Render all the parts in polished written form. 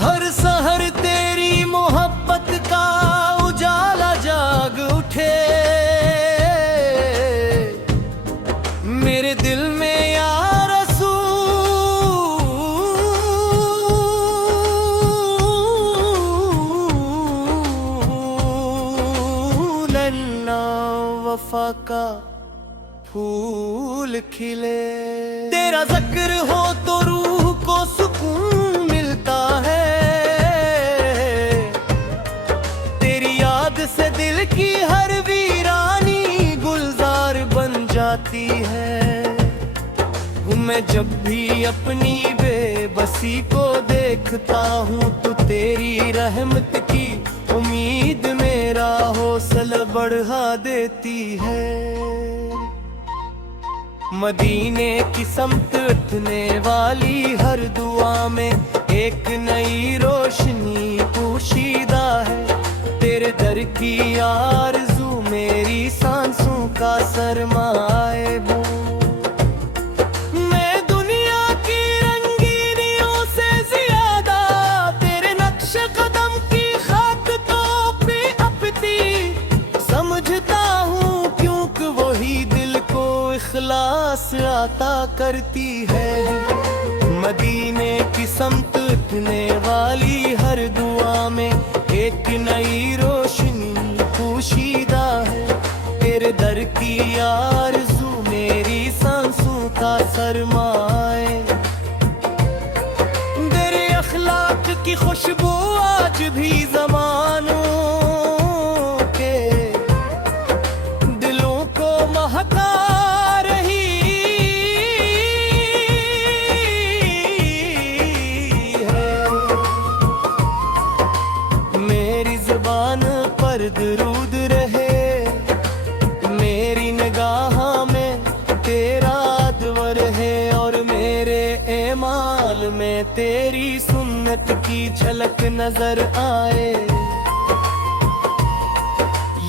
हर सहर तेरी मोहब्बत का उजाला जाग उठे मेरे दिल में या रसूल अल्लाह वफा का फूल खिले। तेरा जिक्र हो तो रूह को सुकून मिलता है, तेरी याद से दिल की हर वीरानी गुलजार बन जाती है। मैं जब भी अपनी बेबसी को देखता हूँ तो तेरी रहमत की उम्मीद मेरा हौसला बढ़ा देती है। मदीने की समत उठने वाली हर दुआ में एक नई रोशनी पोशीदा है। तेरे दर की आरज़ू मेरी सांसों का सरमाए हूँ। मैं दुनिया की रंगीनियों से ज्यादा तेरे नक्श कदम की खाक तो भी अपनी समझता हूँ, क्योंकि वही दिल को इखलास आता करती है। मदीने की समत उठने वाली हर दुआ में एक नई रोशनी पोशीदा है। तेरे दर की आरज़ू मेरी सांसों का सरमाए। तेरे अखलाक की खुशबू आज भी ज़मानों के दिलों को महका दरूद रहे मेरी निगाह में तेरा अदवर है, और मेरे एमाल में तेरी सुन्नत की झलक नजर आए।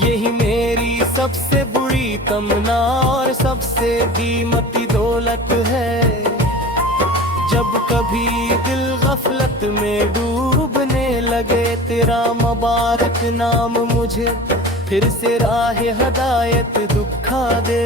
यही मेरी सबसे बुरी तमन्ना और सबसे कीमती दौलत है। जब कभी दिल गफलत में डूबने लगे तेरा मुबारक नाम मुझे फिर से राह हदायत दिखा दे।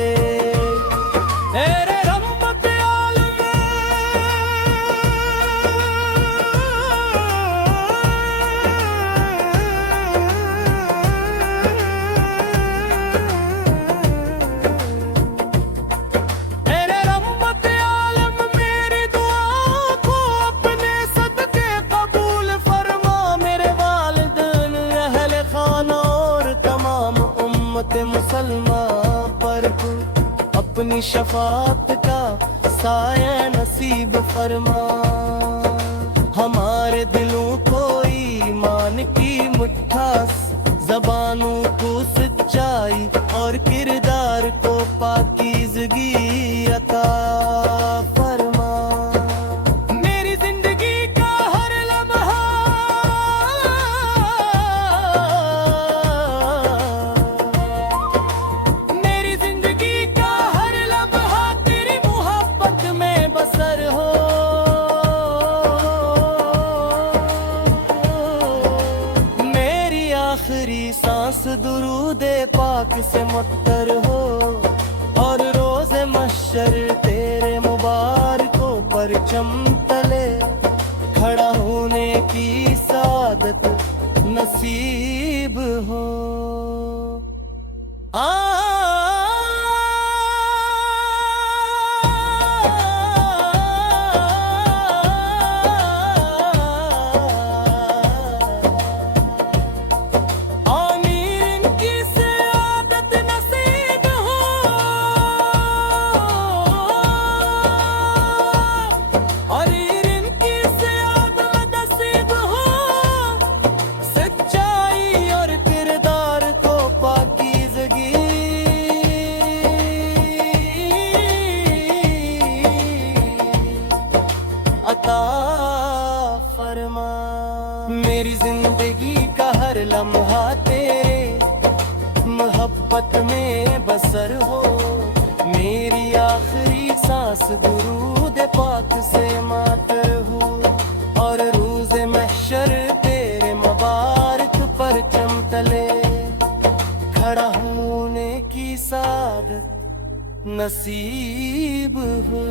मुसलमान पर अपनी शफाअत का साया नसीब फरमा। हमारे दिलों को ईमान की मिठास, ज़बानों को सच्चाई और किरदार को पाकीज़गी अता फरमा। मेरी जिंदगी का हर लम्हा आखिरी सांस दुरूदे पाक से मुत्तर हो, और रोज़े महशर तेरे मुबारकों परचम तले खड़ा होने की सादत नसीब हो। आ अता फरमा। मेरी जिंदगी का हर लम्हा तेरे मोहब्बत में बसर हो, मेरी आखिरी सांस दुरूद पाक से मातर हो, और रोज़े महशर तेरे मुबारक परचम तले खड़ा होने की सादत नसीब हो।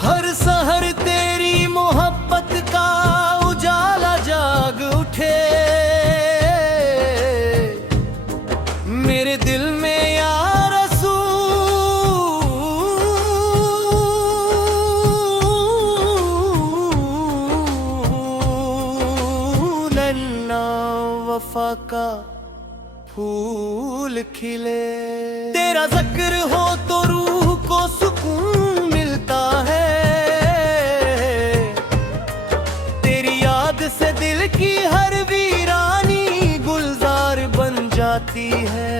हर सहर तेरी मोहब्बत का उजाला जाग उठे, मेरे दिल में या रसूल अल्लाह वफा का फूल खिले। तेरा जिक्र हो तो रूह को सुकून मिलता है, तेरी याद से दिल की हर वीरानी गुलजार बन जाती है।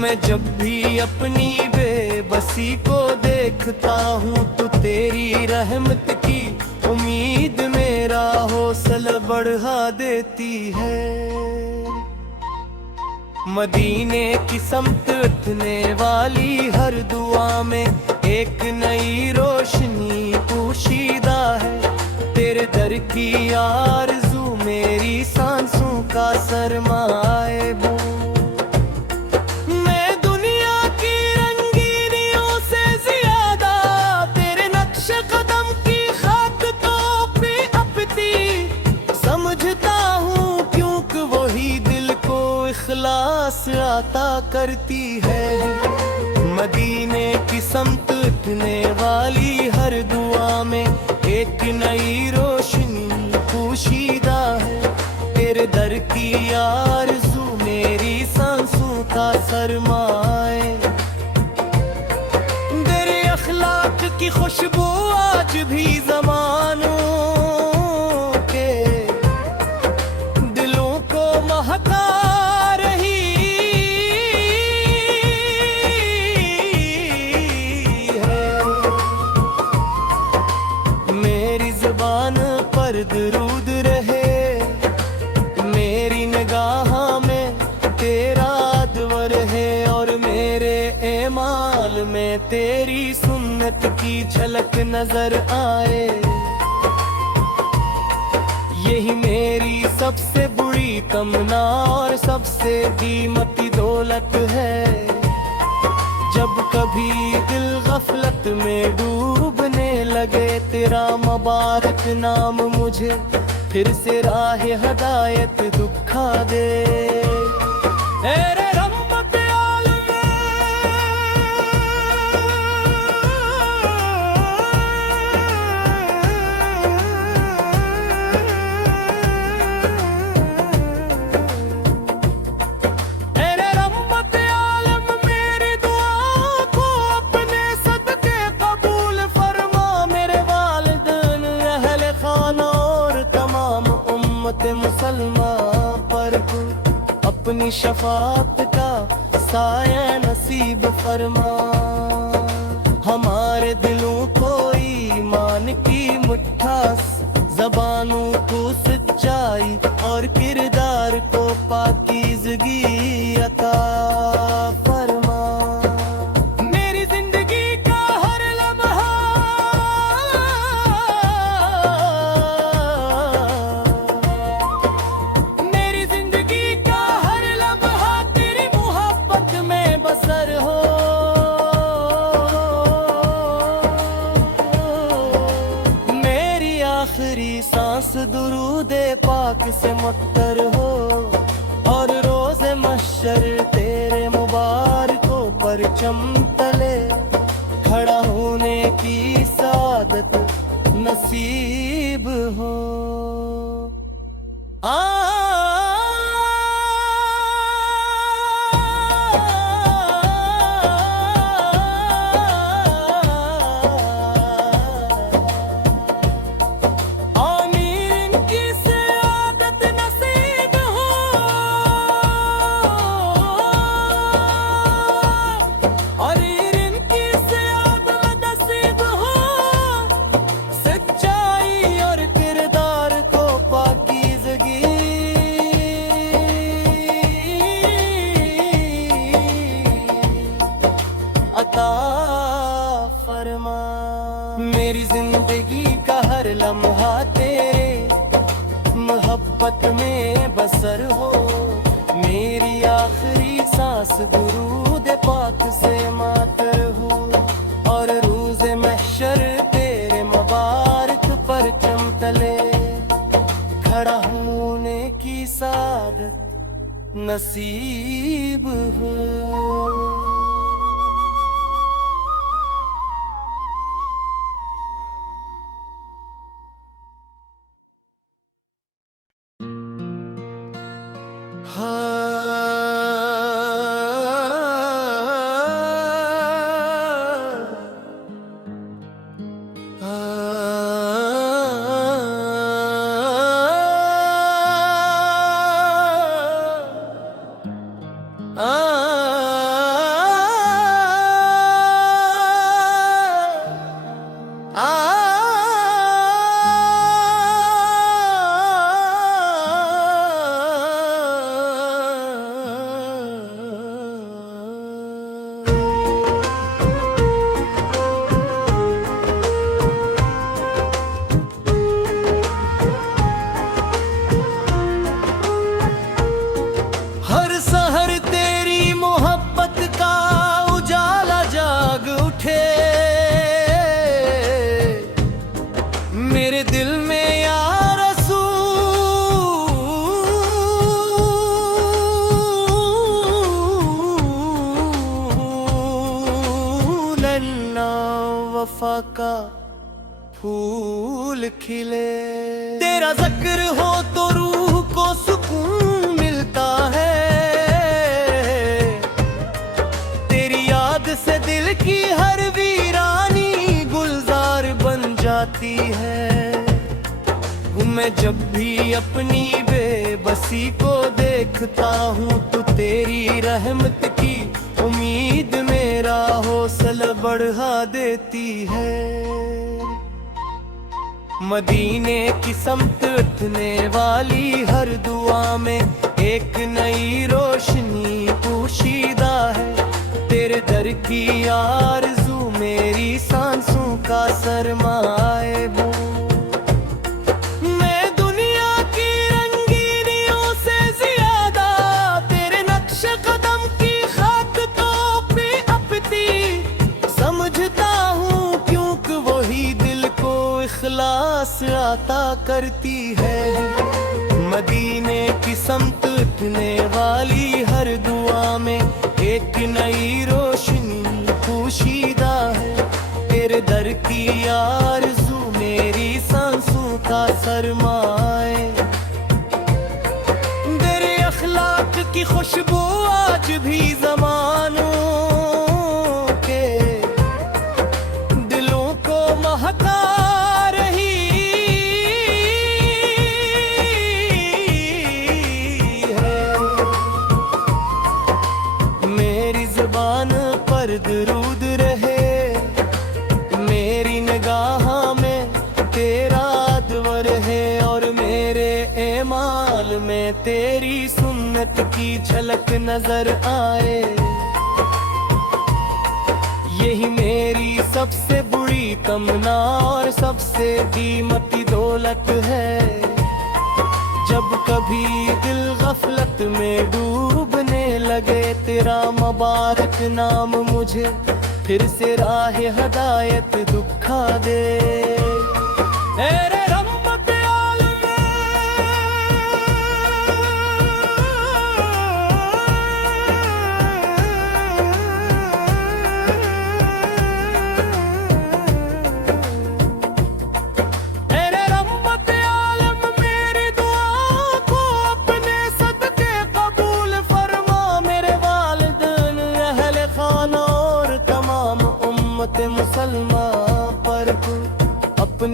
मैं जब भी अपनी बेबसी को देखता हूँ तो तेरी रहमत की उम्मीद मेरा हौसला बढ़ा देती है। मदीने की समत उठने वाली हर दुआ में एक नई रोशनी पोशीदा है, तेरे दर की आरज़ू मेरी सांसों का सरमाए वो। मैं दुनिया की रंगीनियों से ज्यादा तेरे नक्श कदम की खाक तो पे अपती समझता हूँ, क्योंकि वही दिल को इखलास आता करती है। मदीने की समत उठने वाली हर दुआ में एक नई रोशनी पोशीदा है, तेरे दर की आरज़ू मेरी सांसों का सरमाए। तेरे अखलाक की खुशबू आज भी ज़मानों के दिलों को महका रही है। मेरी ज़ुबान पर दरूद रहे, मेरी निगाह में तेरा अदवर है, और मेरे एमाल में तेरी सुन्नत की झलक नजर आए। यही मेरी सबसे बुरी तमन्ना और सबसे कीमती दौलत है। जब कभी दिल गफलत में डूबने लगे तेरा मुबारक नाम मुझे फिर से राह हदायत दुखा दे। तेरे रहमत आलम मेरी दुआ को अपने सदके कबूल फरमा। मेरे वालिदैन अहले खाना और तमाम उम्मत मुसलमान पर अपनी शफाअत का साया नसीब फरमा। हमारे दिलों को ईमान की मिठास, ज़बानों को सच्चाई और किरदार को पाकीज़गी अता फरमा। मेरी जिंदगी का हर लम्हा दुरूदे पाक से मुअत्तर हो, और रोज़े महशर तेरे मुबारकों परचम तले खड़ा होने की सादत नसीब हो। फरमा मेरी जिंदगी का हर लम्हा तेरे मोहब्बत में बसर हो, मेरी आखिरी सांस दुरूद पाक से मातर हो, और रोज़े महशर तेरे मुबारक परचम तले खड़ा होने की सादत नसीब हो। मेरे दिल में या रसूल अल्लाह वफा का फूल खिले। तेरा जिक्र हो तो रूह को सुकून मिलता है, तेरी याद से दिल की हर वीरानी गुलजार बन जाती है। मैं जब भी अपनी बेबसी को देखता हूँ तो तेरी रहमत की उम्मीद मेरा हौसला बढ़ा देती है। मदीने की समत उठने वाली हर दुआ में एक नई रोशनी पोशीदा है। तेरे दर की आरज़ू मेरी सांसों का सरमाए वो। मैं दुनिया की रंगीनियों से ज्यादा तेरे नक्श कदम की खाक तो पे अपती समझता हूँ, क्योंकि वही दिल को इखलास आता करती है। मदीने की समत उठने वाली हर दुआ में एक नई रोशनी पोशीदा है। तेरे दर की आरज़ू मेरी सांसों का सरमाए। तेरे अखलाक की खुशबू आज भी ज़मानों के दिलों को महका रही है। मेरी ज़ुबान पर दुरूद रहे, मेरी निगाहों में तेरा अदवर है, और मेरे एमाल में तेरी सुन्नत की झलक नजर आए। यही मेरी सबसे बुरी तमन्ना और सबसे कीमती दौलत है। जब कभी दिल गफलत में डूबने लगे तेरा मुबारक नाम मुझे फिर से राह हदायत दुखा दे। तेरे रहमत आलम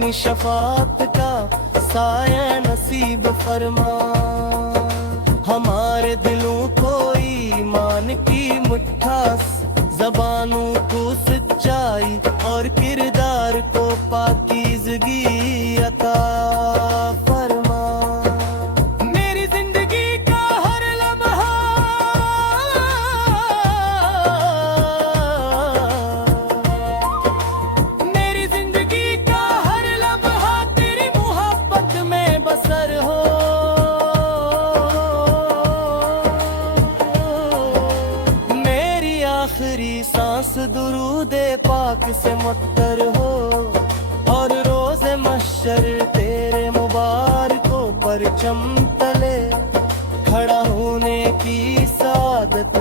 अपनी शफात का साया नसीब फरमा। हमारे दिलों को ईमान की मिठास, ज़बानों को सच्चाई और किरदार को पाकीज़गी अता फरमा। मेरी जिंदगी का हर लम्हा तेरी मोहब्बत में बसर हो। मेरी आखिरी सांस दुरूदे पाक से मुअत्तर हो, और रोज़े महशर तेरे मुबारकों परचम तले खड़ा होने की सादत